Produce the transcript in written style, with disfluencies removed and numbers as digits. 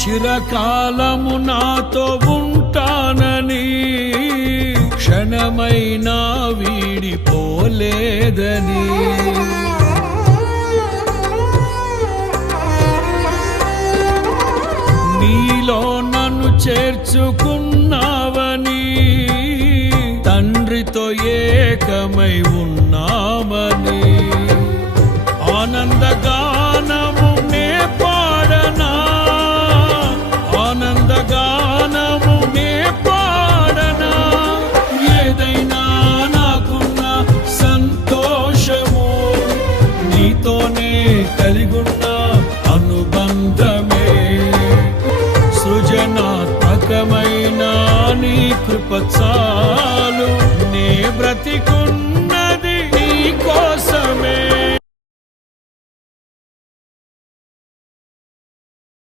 చిరకాలము నాతో ఉంటానని క్షణమైనా వీడిపోలేదని నీలో నన్ను చేర్చుకున్నావని తండ్రితో ఏకమై ఉన్నామని ఆనందగానము నే పాడనా ఆనందగానము నే పాడనా ఏదైనా నాకున్న సంతోషము నీతోనే కలిగున్న అనుబంధమే సృజనాత్మకమైన నీ కృప చాలు నే బ్రతికు